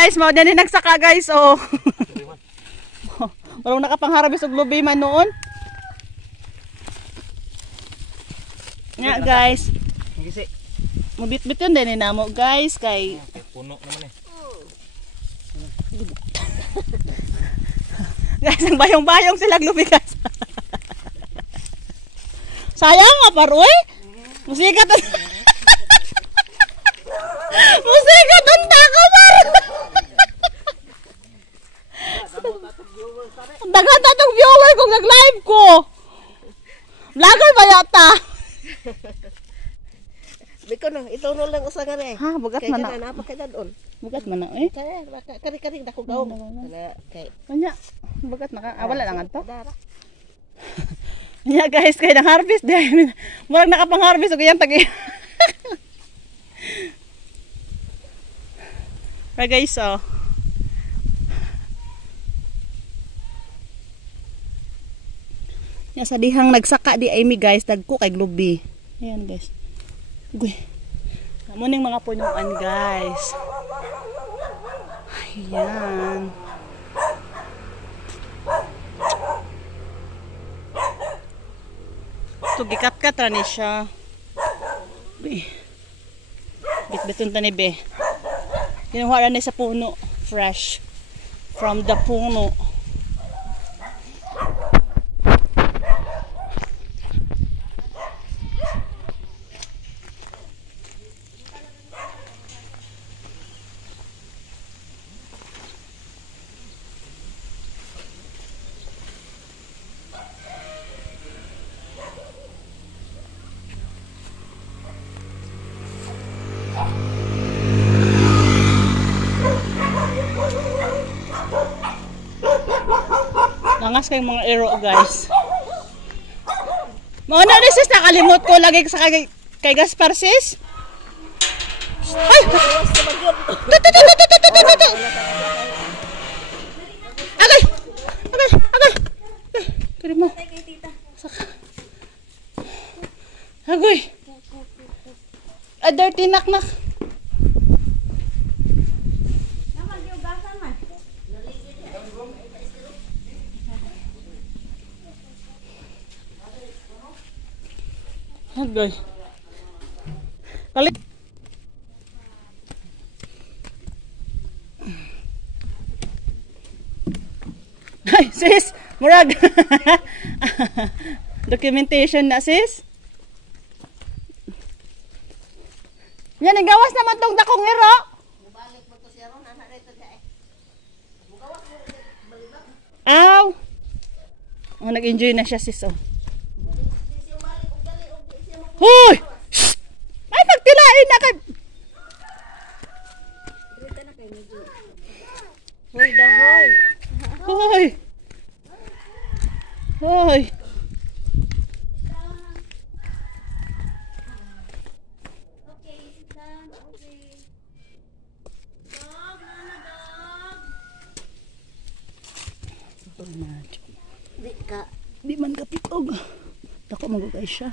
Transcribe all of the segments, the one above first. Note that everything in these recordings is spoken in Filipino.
guys, mao din nagsaka guys oh. Walang nakapangharvest og lubi man noon. Nga guys. Ngisi. Mabit-bit yun din namo guys kay puno naman eh. Guys, ang bayong-bayong silang lubi guys. Sayang nga paroy. Musika to. Musika tunta ko par. Dagan tatong viewer kung nag-live ko. Vlogger ba yata? Biko no, ito no lang usa ka re. Ha, bugat man na. Kaya na apa kay dadon. Bugat man na eh. Kaya kari-kari dako gawon. Ana kay. Kanya, bugat na ka. Wala lang ato. Dara. Yeah guys, kaya nang harvest din. Murag nakapang-harvest og iyang tagi. Right guys, oh. Ya sa dihang nagsaka di Amy guys, dagko kay lubi. Ayan guys. Uy. Amo ning mga punuan guys. Ayan. So gikat-kat ra ni siya. Bit-biton ta ni be. Kinuha ra ni sa puno, fresh from the puno. Langas kayong mga ero guys. Mauna na sis, nakalimot ko lagi sa kay Gaspar sis. Ay! Agay! Agay! Agay! Kaya mo. Agay! A dirty nak-nak. Agay. Kalit. Ay, sis, murag. Documentation na sis. Yan, nagawas naman tong dakong ero. Aw. Oh, nag-enjoy na siya sis oh. Hoy! Shh! Ay, pagtilain na kay... Hoy dahoy. Hoy! Hoy! Di ka. Di man kapitog. Dako magugay siya.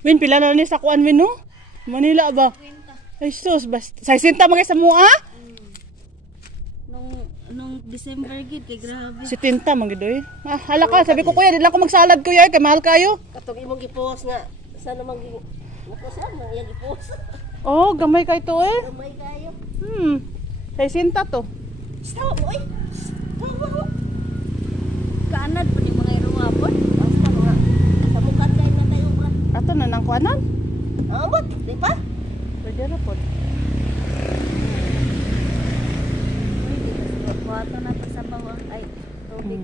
Win, pila na ni sa kuan Win, no? Manila ba? Ay sus, basta. Sa sinta mga sa mua? Nung December gid kay grabe. Si tinta man gid oy. Ah, hala ka, sabi ko kuya, di lang ko magsalad kuya, kay mahal kayo. Katong imong gipost nga sana man gi. Nako sa man iya gipost. Oh, gamay kay to eh. Gamay kayo. Sa sinta to. Stop oy. Kaanad pa ni mga iruwapon. Basta mga sa mukat kay na tayo bra. Ato na nang kuanan. Amot, di pa? Pwede na po. Wato na pa sa bawang ay tubig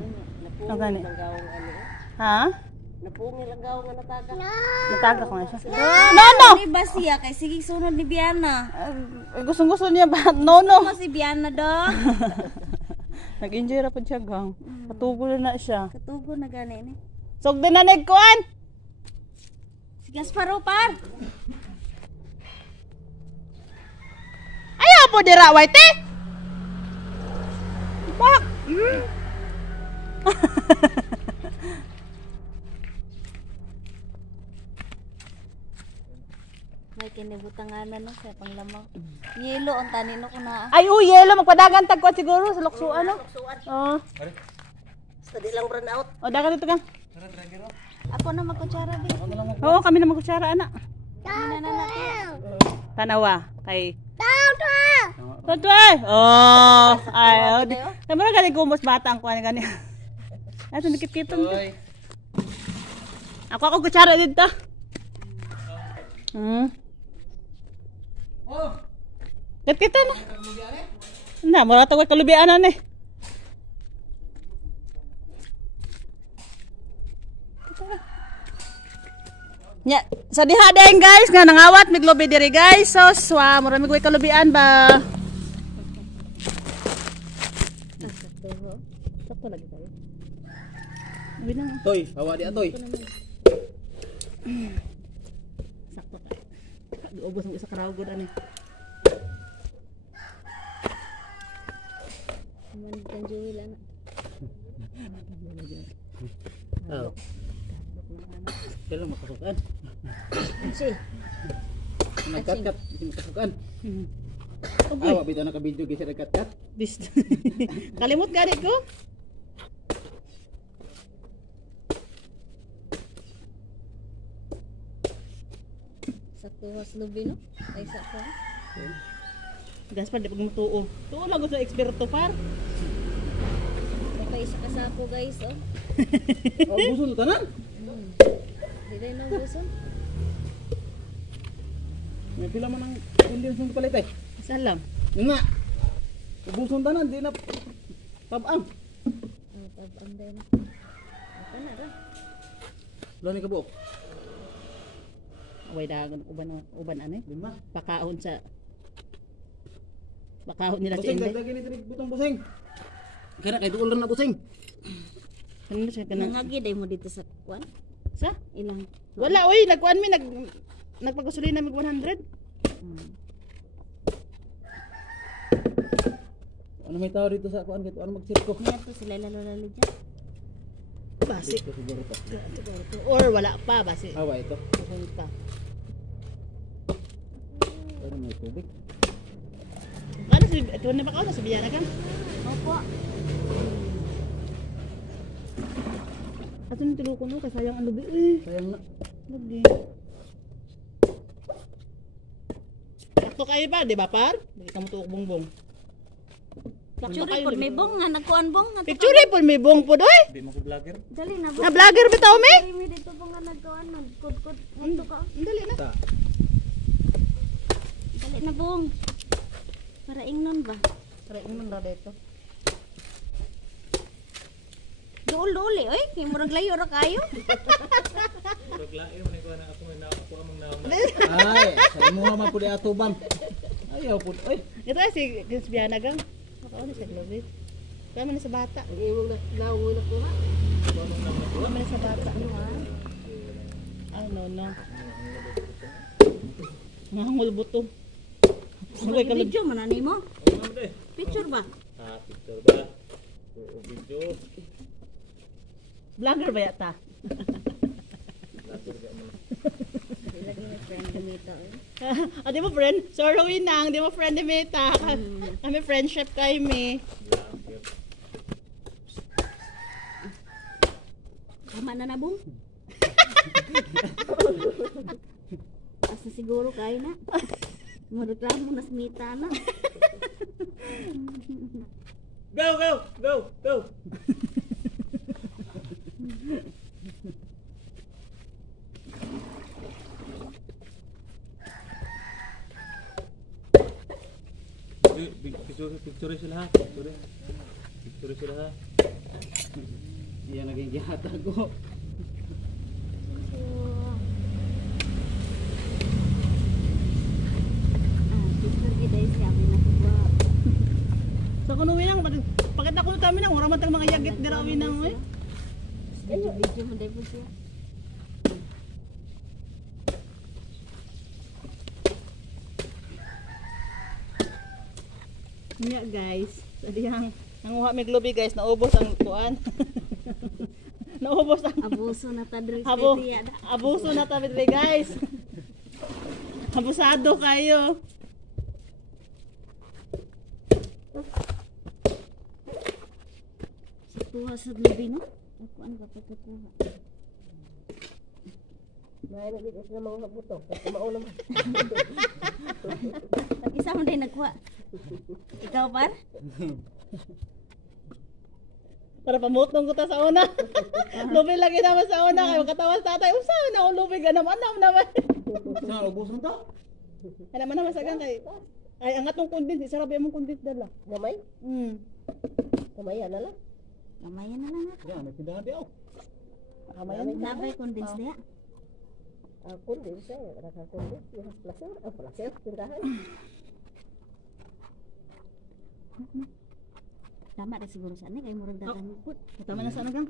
Ang gani. gawang ano. Ha? Napungil ang gawang nga nataga. Nataga ko nga siya. No! Di ba siya kay sige sunod ni Biana. Gusto niya ba? No. Mo si Biana dong. Nag-enjoy ra pud siya gang. Katubo na siya. Katugo na gani ni. Sog din na nagkuan. Si Gasparo par. Ayaw po dira, white eh! Bak! May kinibutanganan no sa panglamaw. Yelo ang tanin ko na. Ay, yelo. Magpadagan tagkuan siguro sa luksuan, no? Oo. Basta di lang run out. O, dagan dito ka. Ako na magkutsara din. Oo, kami na magkutsara, anak. Kami na natin. Tanawa. Kay... Tatwa! Oh! Ay, oh. Naman na galing gumos bata ang kuhan gani. Ay, sunikit-kiton dito. Ako kutsara dito. Kita na. Na, mura tawag kalubian na ni. Nya, sa diha din guys nga nangawat mig lobi diri guys. So, mura mig kalubian ba. Sakto lagi tayo. Binang. Toy, hawa di atoy. Sakto ka. Ubos ang isa karaw gud ani. Man kan juwil ana. Oh. Kailan makasukan? Si. Nagkat-kat, makasukan. Okay. Awa bitaw na ka video gisa nagkat-kat. Kalimot gani ko. Sakto was lubi no. Ay sakto. Gas pa di pag mutuo. Tuo lang ko sa eksperto par. May isa ka sapo guys oh. Oh, buson tanan. Di rin ang buson. May pila man ang kondensyon palit eh. Salam. Nga. Buson tanan di na tabang. Tabang din. Ako na ra. Lo ni kabuok. Away dagan uban ani. Lima. Pakaon nila sa Busing inde. dagdag ni tiri butong busing. Kira kay duol na busing. Ano siya kanang Nangagi day mo dito sa kwan. sa? Ilang. Wala oy, nagkuan mi nagpagasolina mig 100. Ano may tao dito sa kuan kay ano magsirko. Niya to sila lalo dyan. Basi. Dito siguro to. Or wala pa basi. Awa ito. Kukulit pa. Pero may tubig. Ano si ito na ba sa biyana kan? Opo. Ato ni tiluko no kasayang ang lubi. Eh, Sayang na. lagi. Sakto kayo ba, di ba par? Hindi ka mo tuok bongbong. Picture pod may bong nga nagkuan bong nga. Picture po may bong po doy. Di mo ko vlogger. Dali na Na vlogger bitaw mi? Dali dito bong nga nagkuan nagkod-kod nito ka. Dali na. Ta. Dali na bong. Para ingnon ba? Tara imon ra dito. Duli oy, kay murag layo ra kayo. Ay, sa imo man pud atubang. Ayaw pud. Oy, Ito ay si Biyana gang. Ako na sa lubi. Kaya man sa bata. Imong lawo na ko ha. Kaya man sa bata. Ano no. Mahangol buto. Uy, kalud. Video man ani mo? Picture ba? ah, picture ba? Oo, video. Vlogger ba yata? Lagi na friend nito. Di mo friend? Sorry nang, di mo friend ni Meta. Kami friendship kay me. Tama na na bong. Asa siguro kayo na. Mareklamo na smita na. Go, go, go, go. Picture sila ha. Picture sila ha. Iyan naging gihata ko. Picture kita siya pinasuba. So kuno winang pakita ko kami nang ora man tang mga yagit dira winang eh. Video mo dai po siya. Nya guys, sa dihang nanguha mig lubi guys, naubos ang kuan. Naubos ang Abuso na ta diri Abo, tiya. abuso na tabi dre guys. Abusado kayo. Sa tuwa sa lubi no. Ako ano ka pagkuha. May nagigit na mga kabuto. Kasi mauna mo. Isa mo din nagkuha. Ikaw par? Para pamutong ko ta sa una. Lubi lagi naman sa una kayo katawas tatay. Usa na akong lubi ka naman naman. Saan ubusan to? Ano naman sa kay. Ay ang atong kundis, isarap yung kundis dala. Gamay? Gamay na lang. Kamayan na lang. Yan, may pindahan di ako. Kamayan. Nabay condense diya. Kundin saya. Rasa kundin. Yung placer. Placer. Tindahan. Tama rin siguro sa ani kay murag dagan put. Tama na sa ano kang?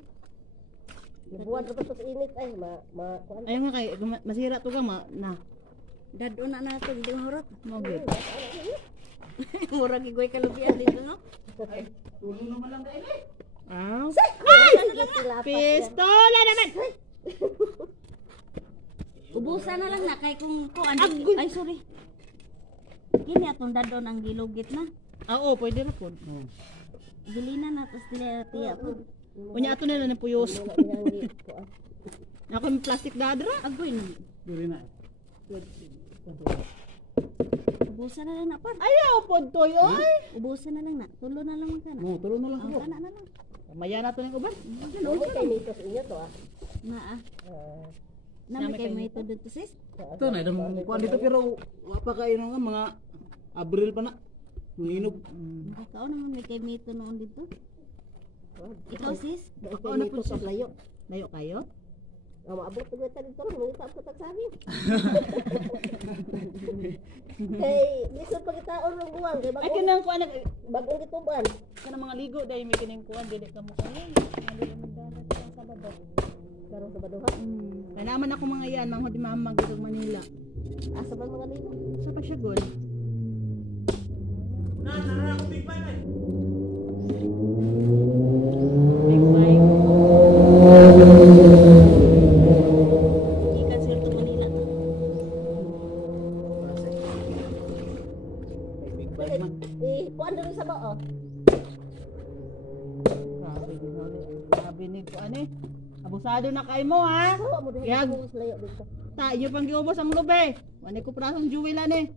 Buwan dapat sa init ay kuan. Ayun nga kay masira to ka na. Dado na nato di mahurot. Mo gid. Murag gigoy kalubian dito no. Tulo naman lang dahil eh. Ah. Pilapas. Pistola naman. Ubusan na lang na kay kung ano. Ay sorry. Kini atong dado nang gilugit na. Ah, oo, pwede ra pod. Gilina na tas dili tiya po. Unya ato na lang puyos. Ako yung plastic dadra. Agoy na. Duri na. Ubusan na lang na par. Ayaw pod toy oy. Ubusan na lang na. Tulo na lang ka na. No, tulo na lang Ang ako. kana na lang. Maya na to ng uban. Gamay kay mitos inyo to Na Nami kay may to dito sis. Ito na, kuan dito pero wapa kayo nga mga Abril pa na. Manginog. Nakakaon naman may kay mito noon dito. Ikaw sis? Ako na po sa layo. Layo kayo? Maabot ko dito dito lang. Nungitap ko tagsabi. Kay, lisod pagkitaon ng buwan. Kay Ay kinang kuan bagong gituban. kana mga ligo dai may kining kuan dili ka mo kay. Dili mo dalat sa Sabado. Karong sa baduha. Kaya naman ako mga yan, mga di mamag dito Manila. Asa man mga libo. Sa Pasyagol. Big bike. Ikan sir to Manila to. Big bike man. Kuan diri sa bao. Sabi ni kuan eh. Abusado na kay mo ha. Sawa mo diha Yag. sa layo dito. Tayo pang giubos ang lube. Wani ko prasong juwilan eh.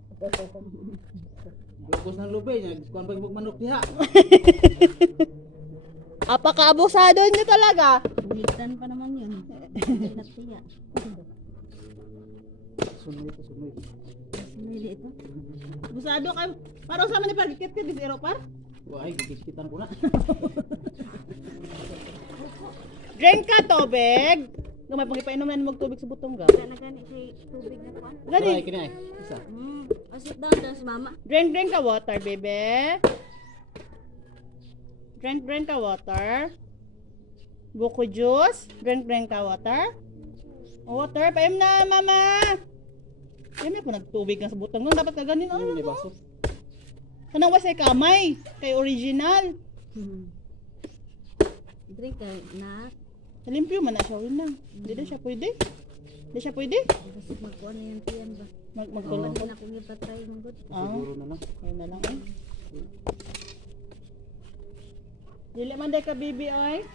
Lukos ng lubay niya. Kuan pag manok diha. Apaka-abusado niyo talaga. Higtan pa naman yun. Inat tiya. Sunoy ito, sunoy. Sinili ito. Abusado kayo. Parang sa man ni pagkit-kit di zero par. Wah, gigiskitan ko na. Drink ka tubig. Gamay pang ipainom na mag tubig sa butong ga. Wala na gani kay tubig na kuan. Ay, Gani. kini ay. Isa. Sit down daw si mama. Drink ka water, baby. Drink ka water. Buko juice. Drink ka water. Water, paim na mama. Yan ko nagtubig ka sa butong ga. Dapat ka ganin. Ano ni baso? Kanang wasay kamay. Kay original. Drink ka na. Limpyo man na siya. Wala. Hindi na siya pwede. Hindi siya pwede. Kasi magkuhan na yung tiyan ba. Magtulong. Hindi na akong ipatry mong good. Siguro na lang. Ayun na lang eh. Dili man day ka bibi ay.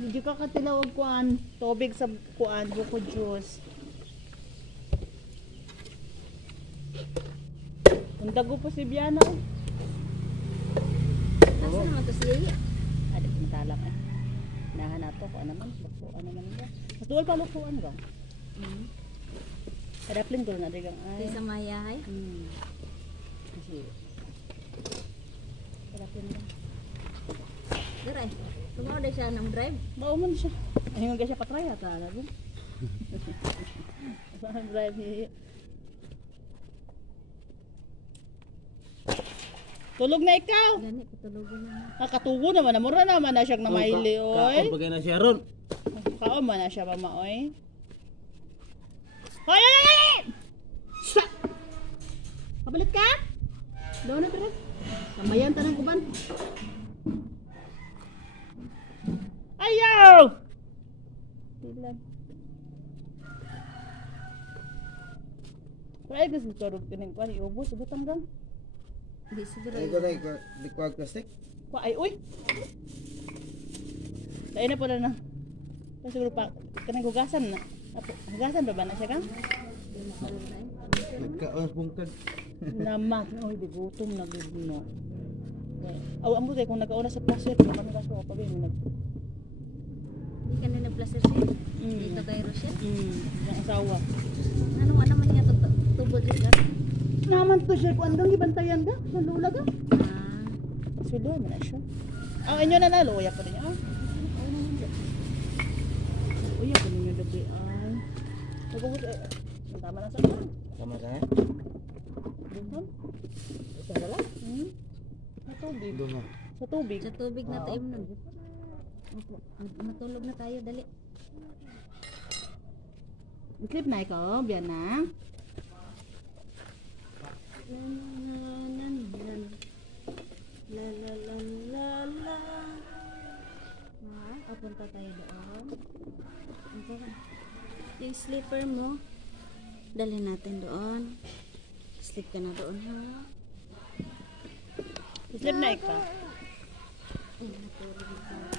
Hindi ka katilawag kuan. Tubig sa kuan. Buko juice. Ang dago po si Biana. Asa naman to si Yaya? Ada matalak eh. Nahan nato ko naman. Lukuan naman ba. Mas duwal pa lukuan ba? Kada plin ko na digang ay. Sa Maya hay. Kasi kada plin ba. Dire. Tumaw na siya ng drive. Bauman siya. Ayun nga siya patry ata na rin. Saan drive ni? Tulog na ikaw. Gani patulugan na. Nakatugo naman na mura naman na siyang namaili oy. Kaon bagay na siya ron. Kaon man na siya ba maoy. Hoy, hoy, hoy! Sa! Kabalit ka? Doon na tres. Kamayan tanang kuban. Ayaw! Ilan. Kaya kasi karog kining kuan iubos butang gang. Di siguro. Ay, ko na, likwag plastic. Wa ay uy. Dai na pala na. Kasi siguro pa kanang hugasan na. Hugasan ba na siya kang? Nagkaon pungkad. Naman, oy di gutom na gud no. Aw amo kay kung nagauna sa placer kung kami kaso pa ba nag. Di ka na nag-placer siya. Dito kay Rochelle. Yung asawa. Ano naman niya tubod dito? Naman to siya kung andang gibantayan ka, nalula ka. Ah. Sudo man na siya. Inyo na nalo, uyak pa niya. Uyak pa ninyo gabi ay. Nagubot tama na sa kan. Sama sa nga? Bukan? Isa na lang. Sa tubig. Duma. Sa tubig. Sa tubig na tayo nun. Opo. Matulog na tayo, dali. Sleep na ikaw, biyan na. La la la la la. Papunta tayo doon. Okay. Yung sleeper mo, dalhin natin doon. Sleep ka na doon, ha? Sleep na ikaw. Natulog na tayo.